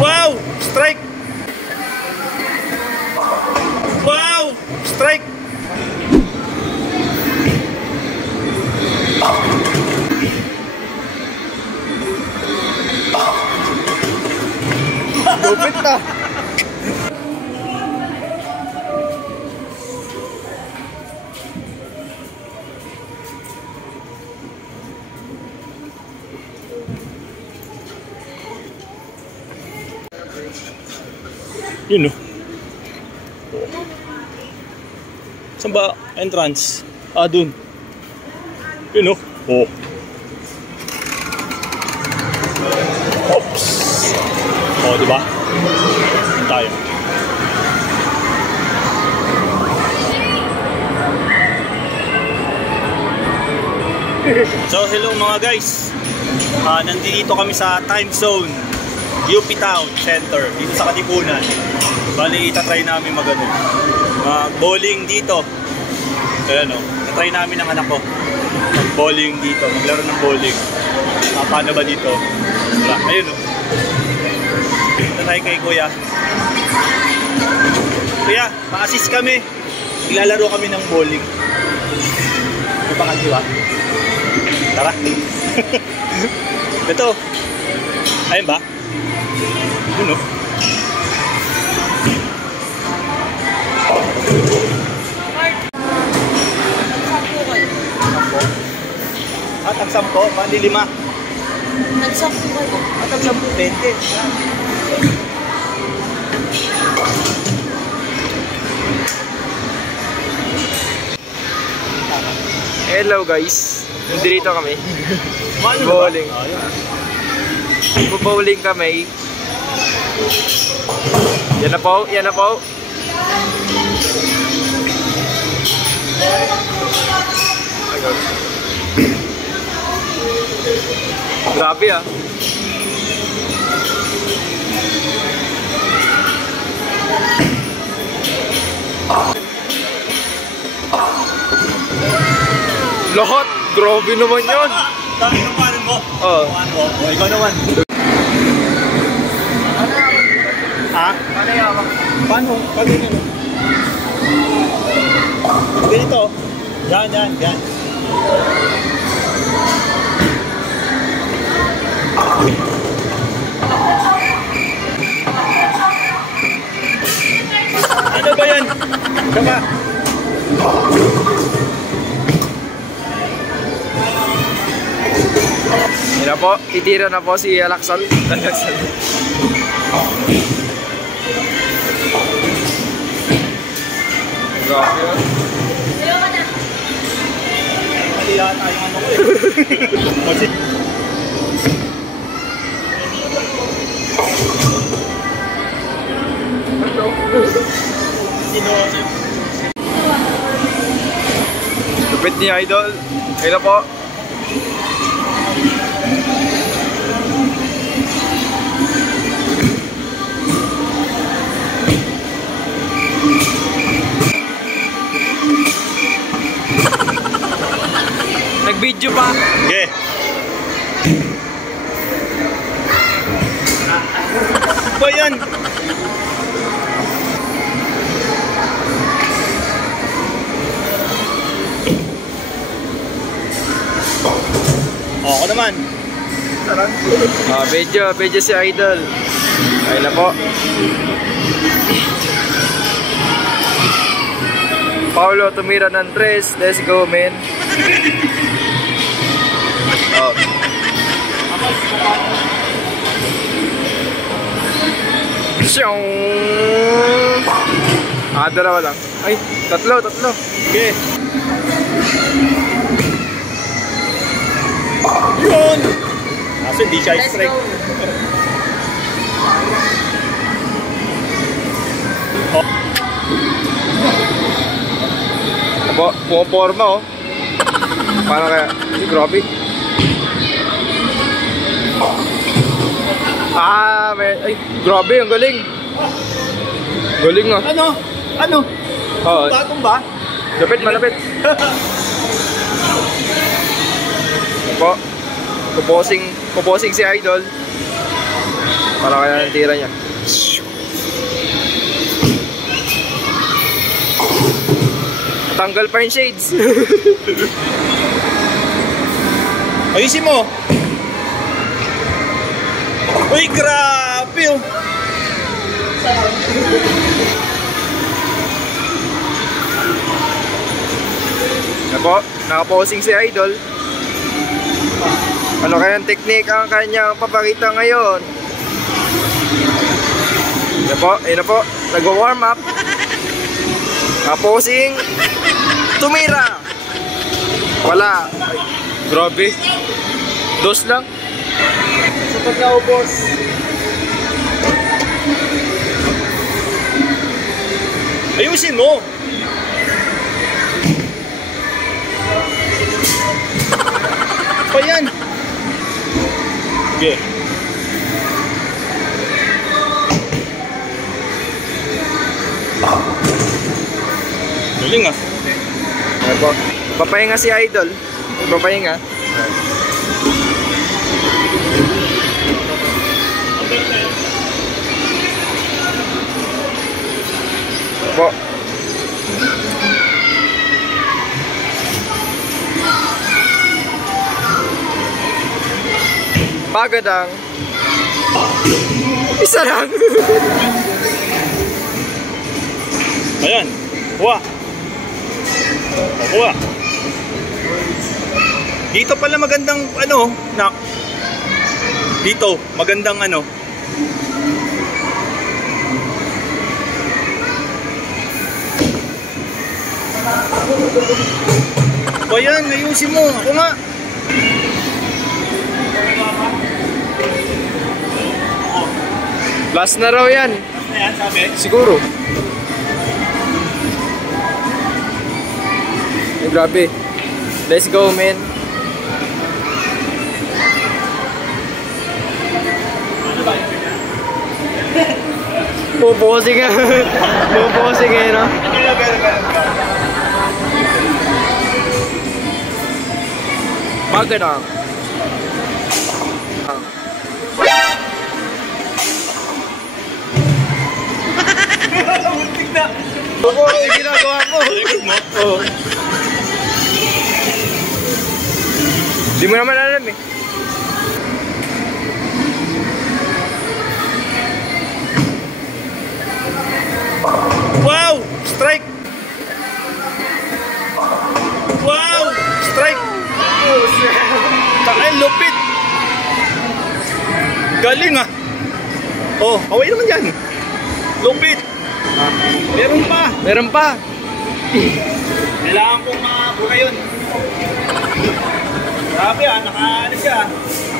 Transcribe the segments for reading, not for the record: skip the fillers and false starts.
Wow! Strike! Wow! Strike! Lupit na! Yun, no? Saan ba entrance? Ah, dun. Yun, no? Oh. Oops! Oh, diba? Yun tayo. So, hello mga guys. Nandito kami sa time zone UP Town Center, dito sa Katipunan. Bali, itatry namin mag-bowling dito. Ayan, no? Itatry namin ng anak ko mag-bowling dito, maglaro ng bowling. Paano ba dito? Wala, ayun, no? Itatry kay Kuya. Kuya, pa-assist kami. Ilalaro kami ng bowling. Ipakatiwa. Tara. Ito. Ayun ba? Yun, no? At ang 10, bali 5. Nag-10 kayo. At ang 10, 20. Hello guys, nandito kami. Bowling. Bowling kami. Yan na po, yan na po. Grabe ah. Lahat, grabe naman yun. Dami ng paano mo? Oo. Ikaw naman. Ha? Ano yaman? Paano? Pag ganyan. Ganito. Yan. Ano ba yan? Saka. Yan na po, titira na po si Alaksal. Grabe yun. Malila tayo ang ako eh. Lupit ni Idol. Ayun na po. Nag-video pa. Okay. Ba yan? Ako naman. Video si Idol. Ayun na po. Paulo tumira ng 3. Let's go, man. Oh. Siyong. Dalawa lang. Ay, tatlo. Okay. Yun! Kaso hindi siya strike. Aba, pumaporma oh. Paano kaya? Grabe. Ay, grabe, ang galing. Galing ah. Ano? Oo. Batong ba? Lapit, malapit. Puposing si Idol. Para kaya ang tira niya. Tanggal pa yung shades. Ayusin mo. Uy, grabe oh. Nakaposing si Idol. Ano kayang teknik ang kanyang papakita ngayon? Ayun na po, nag-warm up. Nakaposing. Tumira. Wala. Ay, grabe. Dos lang. Sapat na ubos. Ayusin mo. Pa yan. Okay. Galing ah. Ayan po. Papahinga si Idol. Papahinga. Po. Pagadang. Isa lang. Ayan. Kuha. Kuha. Dito pala magandang ano, nak. Dito, magandang ano. O yan, ayusin mo. Ako nga. Last na raw yan. Last na yan, sabi? Siguro. Ay, grabe. Let's go, man. Puposing nga. Puposing nga, no? Pagadang. Muntik na. Oo, yung ginagawa mo. Likod mo? Oo. Di mo naman alam eh. Wow! Strike! Wow! Strike! Takay, lupit! Galing ah! Oh, away naman yan! Lupit! Meron pa! Meron pa. Kailangan kong mabura yun. Grabe ah, naka-ano siya.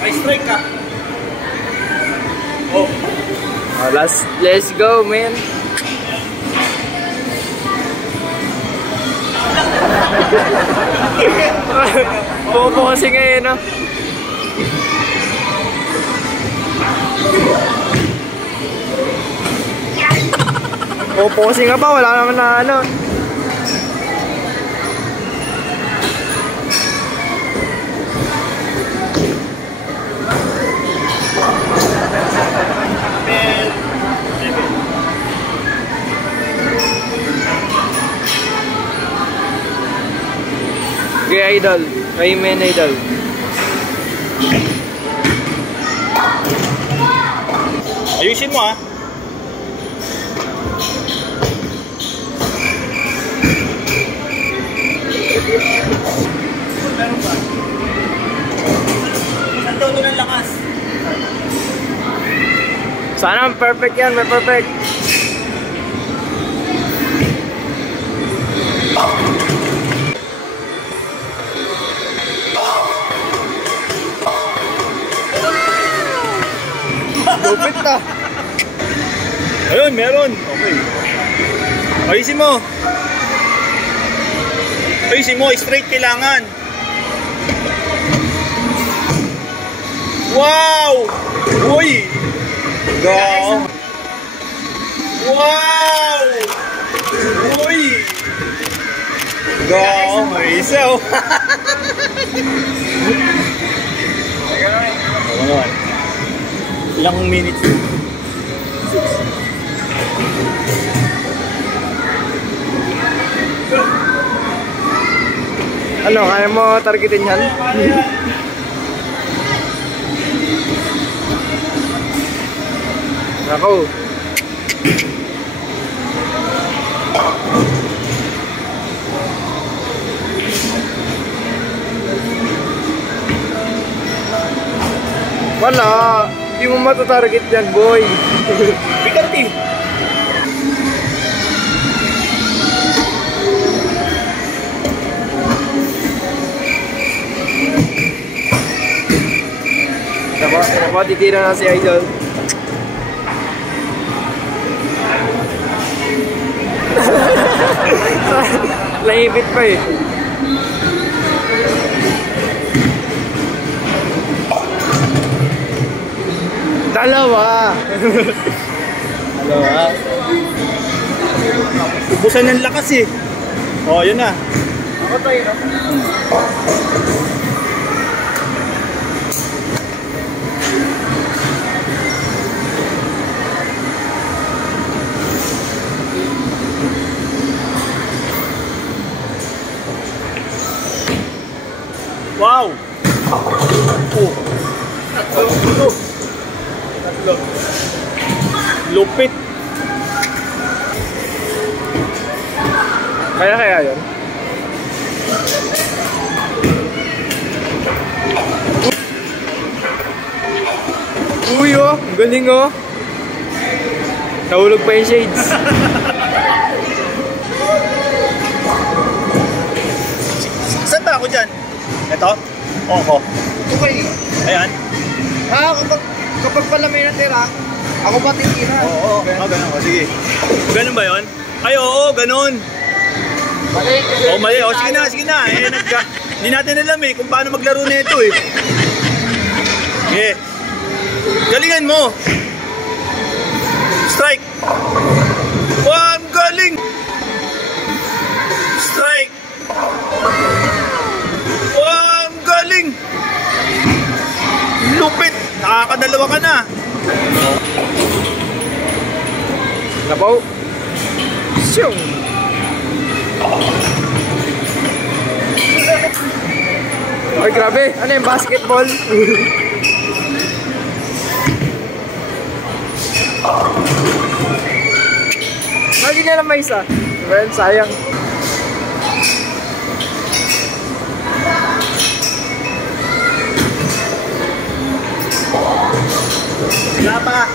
Naka-strike ka. Oh. Let's go, man. Puposing nga yun, no? Puposing nga pa, wala naman na ano. Okay, Idol. Kay men, Idol. Ayusin mo ah. Meron ba? Isang todo ng lakas. Sana perfect yan, may perfect. Lupit na. Ayun, meron. Okay. Ayusin mo. Ayusin mo, straight kailangan. Wow! Uy! Go! Wow! Uy! Go! May isa oh. Ilang minutes? Ano, kaya mo targetin yan? Ako. Wala, hindi mo matatarget yan, boy. Bigat eh. Dapat titira na si Idol. Naipit pa eh. Dalawa. Dalawa. Ubusan ng lakas eh. Oh, yun na. Ako tayo, no? Wow! Oh. Tatlo. Lupit. Kaya yun? Uy oh, galing oh. Nahulog pa yung shades. Saan ba ako dyan? Ito? Oo. Okay. Ayan. Kapag pala may natira, ako pa titira. Oo. Ganun. O, sige. Ganun ba yun? Ay, oo, ganun. Mali. Oh, mali. O, sige na. Hindi natin alam eh kung paano maglaro na ito eh. Okay. Galingan mo. Strike. Wow, ang galing. Strike. Wow, ang galing. Lupit. Nakakadalawa ka na. Labaw. Siyong. Ay, grabe. Ano yung basketball? Lagi niya na may isa. Well, sayang. Wala pa.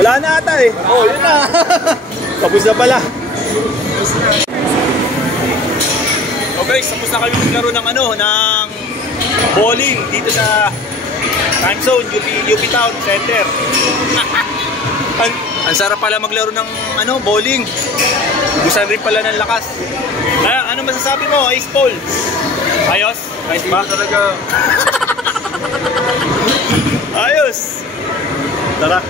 Wala na ata eh. Oh, yun na. Tapos na pala. So guys, tapos na kami maglaro ng ng bowling dito sa time zone, UP Town Center. Ang sarap pala maglaro ng bowling. Ubusan rin pala ng lakas. Ano masasabi mo, Ace Paul? Ayos? Ayos ba? Talaga. Ayos! Tara.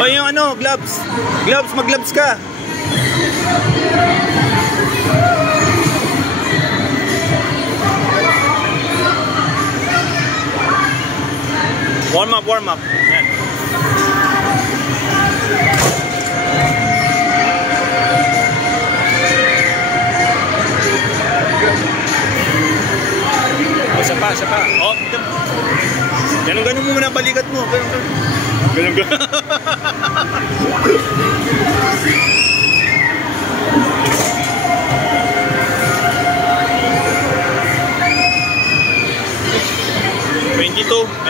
O yung gloves. Gloves, mag-gloves ka. Warm up. Yan. O, isa pa. O, ganun mo muna balikat mo. Ganun.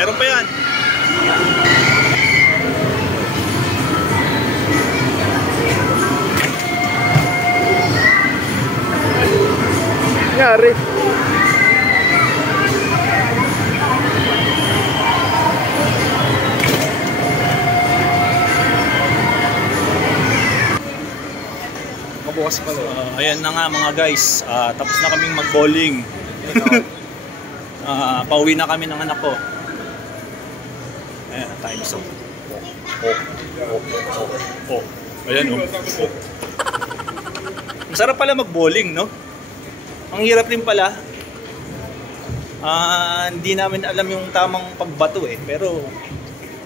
Meron pa yan. Nangyari. Mabukas pala. Ayan na nga mga guys. Tapos na kaming mag-bowling. Pauwi na kami ng anak ko. Ayan, time zone. Ayan o. Masarap pala mag-bowling, no? Ang hirap din pala. Hindi namin alam yung tamang pagbato eh. Pero,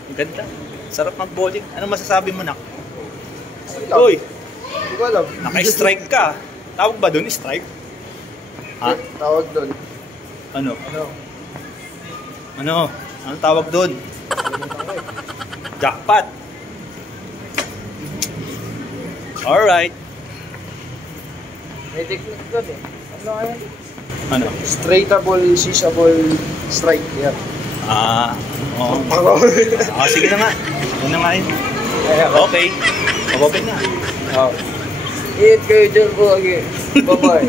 ang ganda. Sarap mag-bowling. Anong masasabi mo, nak? Uy! Hindi ko alam. Naka-strike ka. Tawag ba doon? Strike? Ha? Tawag doon. Ano? Ano? Ano? Anong tawag doon? Jackpot. Alright. May technique doon eh. Ano kaya? Ano? Straightable, seizable, strike. Yan. Oo. Ako. Sige na nga. Yun na nga yun. Okay. Mag-open na. Ingat kayo dyan po lagi. Bye-bye.